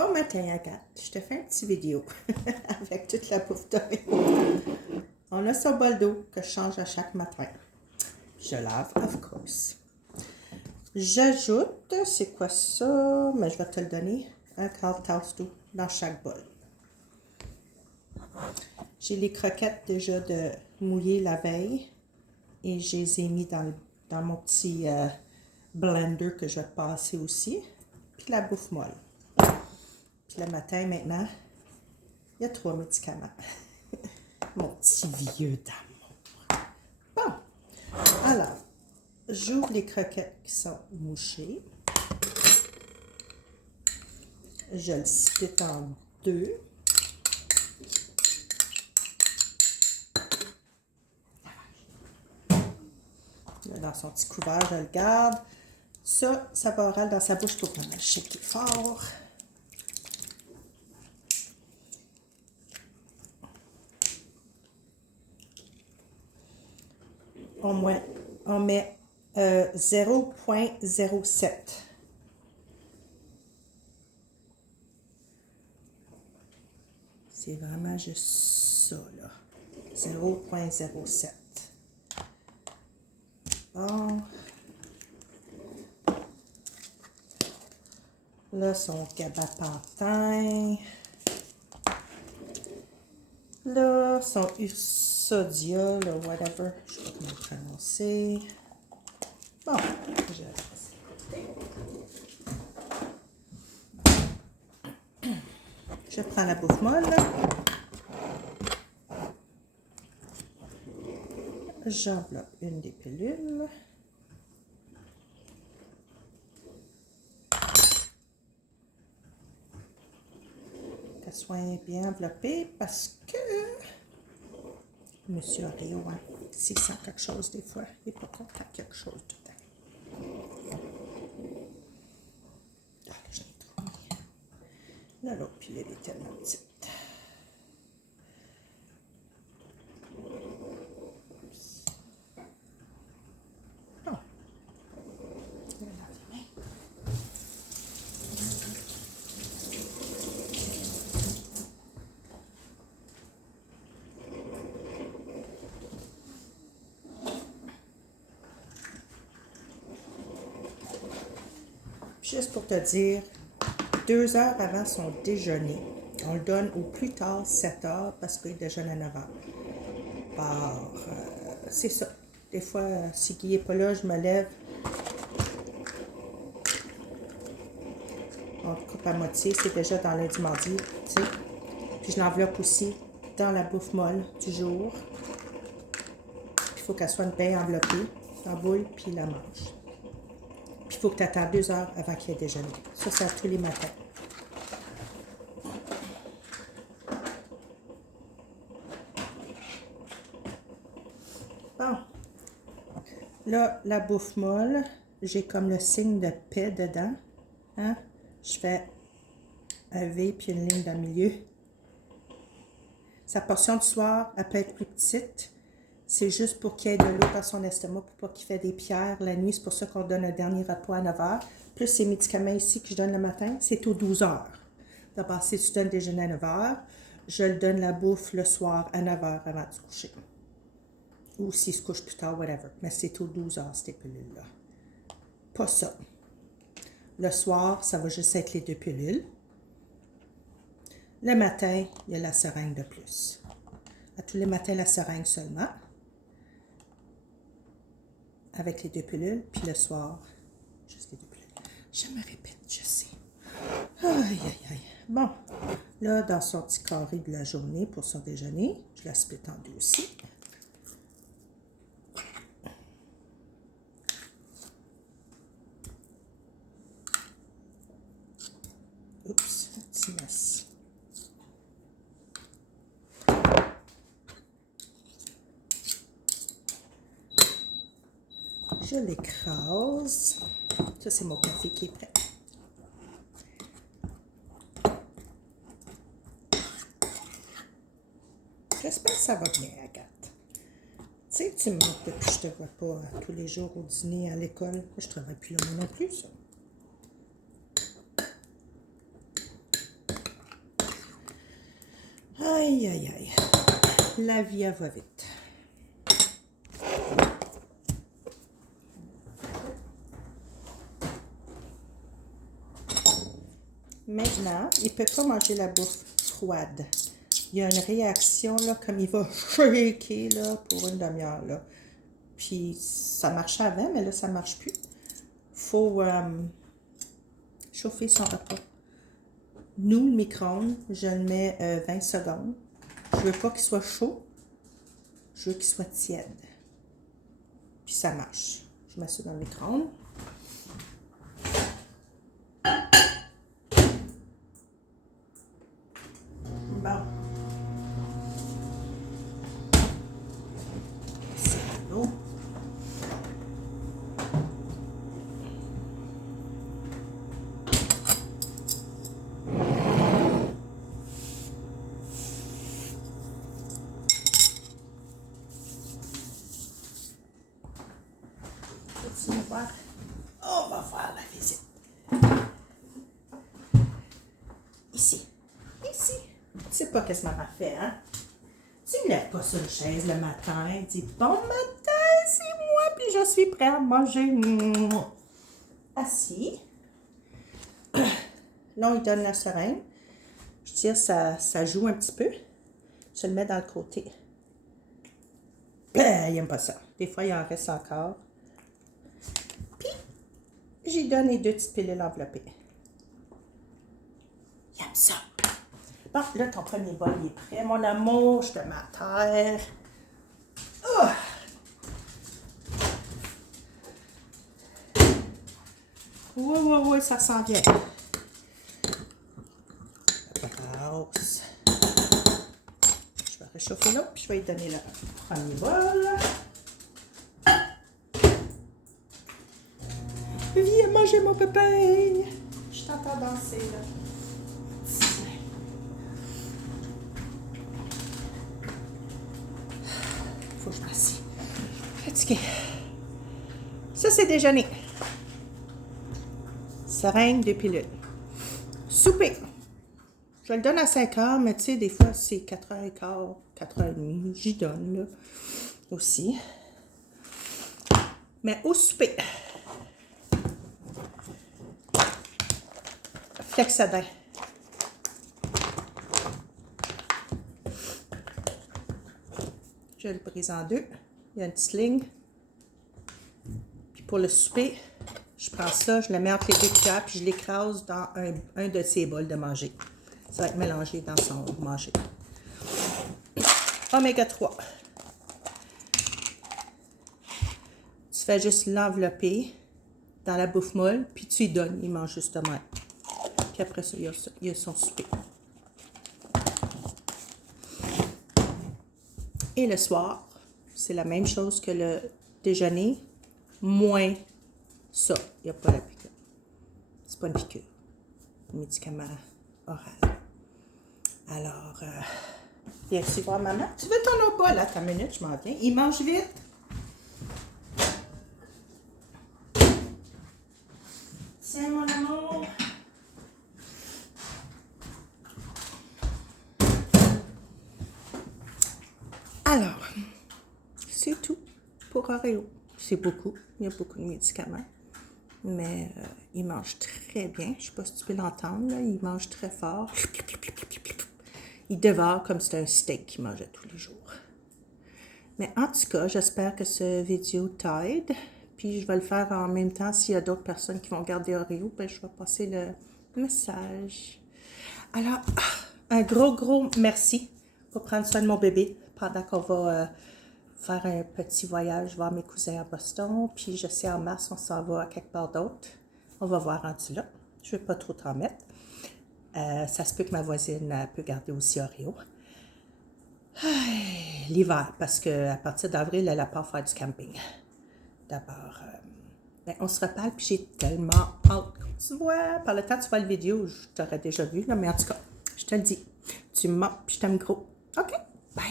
Bon matin, Agathe. Je te fais un petit vidéo avec toute la bouffe de On a ce bol d'eau que je change à chaque matin. Je lave, of course. J'ajoute, c'est quoi ça? Mais je vais te le donner, un quart de tasse d'eau dans chaque bol. J'ai les croquettes déjà de mouiller la veille et je les ai mis dans mon petit blender que je vais passer aussi. Puis la bouffe molle. Puis le matin, maintenant, il y a 3 médicaments. Mon petit vieux d'amour. Bon, alors, j'ouvre les croquettes qui sont mouchées. Je le split en deux. Dans son petit couvert, je le garde. Ça va oral dans sa bouche pour me shaker fort. On met 0,07. C'est vraiment juste ça, là. 0,07. Bon. Là, son gabapentin. Là, son ursodia, là, whatever. Je sais pas comment le prononcer. Bon, je prends la bouffe molle. J'enveloppe une des pilules. Qu'elle soit bien enveloppée parce que Monsieur Oreo, hein, s'il sent quelque chose des fois, il n'est pas content de quelque chose dedans. Ah, j'en ai trop mis. Là, l'autre pilule est tellement petite. Bon. Je vais laver les mains. Juste pour te dire, 2 heures avant son déjeuner, on le donne au plus tard 7 heures parce qu'il déjeune à 9 heures. Alors, c'est ça. Des fois, si Guy n'est pas là, je me lève. On coupe à moitié, c'est déjà dans lundi, mardi, tu sais. Puis je l'enveloppe aussi dans la bouffe molle du jour. Puis il faut qu'elle soit bien enveloppée, en boule, puis la mange. Puis il faut que tu attendes 2 heures avant qu'il ait déjeuné. Ça, c'est à tous les matins. Bon. Là, la bouffe molle, j'ai comme le signe de paix dedans. Hein? Je fais un V puis une ligne dans le milieu. Sa portion du soir, elle peut être plus petite. C'est juste pour qu'il y ait de l'eau dans son estomac pour pas qu'il fasse des pierres la nuit. C'est pour ça qu'on donne un dernier repas à 9 heures. Plus ces médicaments ici que je donne le matin, c'est aux 12 heures. D'abord, si tu donnes le déjeuner à 9 heures, je le donne la bouffe le soir à 9 heures avant de se coucher. Ou s'il se couche plus tard, whatever. Mais c'est aux 12 heures, ces pilules-là. Pas ça. Le soir, ça va juste être les 2 pilules. Le matin, il y a la seringue de plus. À tous les matins, la seringue seulement. Avec les 2 pilules. Puis le soir, juste les 2 pilules. Je me répète, je sais. Aïe, aïe, aïe. Bon, là, dans son petit carré de la journée pour son déjeuner, je la split en 2 aussi. Oups, un petit mess. Je l'écrase. Ça, c'est mon café qui est prêt. J'espère que ça va bien, Agathe. Tu sais, tu me manques depuis que je te vois pas tous les jours au dîner, à l'école. Je travaille plus là, moi non plus, ça. Aïe, aïe, aïe. La vie, elle va vite. Maintenant, il ne peut pas manger la bouffe froide. Il y a une réaction, là, comme il va shaker, là, pour une demi-heure, là. Puis, ça marchait avant, mais là, ça ne marche plus. Il faut chauffer son repas. Nous, le micro-ondes, je le mets 20 secondes. Je ne veux pas qu'il soit chaud. Je veux qu'il soit tiède. Puis, ça marche. Je mets ça dans le micro-ondes. Bon. C'est l'eau. On va faire la visite. Ici. Ici. Tu sais pas qu'est-ce que maman fait, hein? Tu ne lèves pas sur une chaise le matin. Dis bon matin, c'est moi, puis je suis prêt à manger. Assis. Là, on lui donne la seringue. Je tire ça joue un petit peu. Je le mets dans le côté. Il n'aime pas ça. Des fois, il en reste encore. Puis, j'y donne les 2 petites pilules enveloppées. Il aime ça. Bon, là, ton premier bol il est prêt. Mon amour, je te mets à terre. Oh. Oui, ça sent bien. La brasse. Je vais réchauffer l'eau, puis je vais lui donner le premier bol. Viens manger mon pépin. Je t'entends danser, là. Faut que je m'assieds. Fatiguée. Ça, c'est déjeuner. Seringue, 2 pilules. Souper. Je le donne à 5 heures, mais tu sais, des fois, c'est 4h15, 4h30. J'y donne, là, aussi. Mais au souper. Flexodin. Je le brise en 2. Il y a une petite ligne. Puis pour le souper, je prends ça, je le mets entre les 2 cuillères, puis je l'écrase dans un de ses bols de manger. Ça va être mélangé dans son manger. Oméga 3. Tu fais juste l'envelopper dans la bouffe molle, puis tu lui donnes. Il mange justement. Puis après ça, il y a son souper. Et le soir, c'est la même chose que le déjeuner, moins ça. Il n'y a pas la piqûre. C'est pas une piqûre. Un médicament oral. Alors, viens-tu voir maman? Tu veux ton autre bol? Attends une minute, je m'en viens. Il mange vite. Tiens, mon amour. Alors, c'est tout pour Oreo. C'est beaucoup. Il y a beaucoup de médicaments. Mais il mange très bien. Je ne sais pas si tu peux l'entendre. Là. Il mange très fort. Il dévore comme si c'était un steak qu'il mangeait tous les jours. Mais en tout cas, j'espère que ce vidéo t'aide. Puis je vais le faire en même temps. S'il y a d'autres personnes qui vont garder Oreo, ben, je vais passer le message. Alors, un gros merci pour prendre soin de mon bébé pendant qu'on va faire un petit voyage voir mes cousins à Boston. Puis je sais, en mars, on s'en va à quelque part d'autre. On va voir rendu là. Je ne vais pas trop t'en mettre. Ça se peut que ma voisine peut garder aussi Oreo. L'hiver, parce qu'à partir d'avril, elle a pas faire du camping. D'abord, ben, on se reparle, puis j'ai tellement hâte. Tu vois, par le temps que tu vois la vidéo, je t'aurais déjà vu, là, mais en tout cas, je te le dis. Tu me mens, puis je t'aime gros. OK, bye!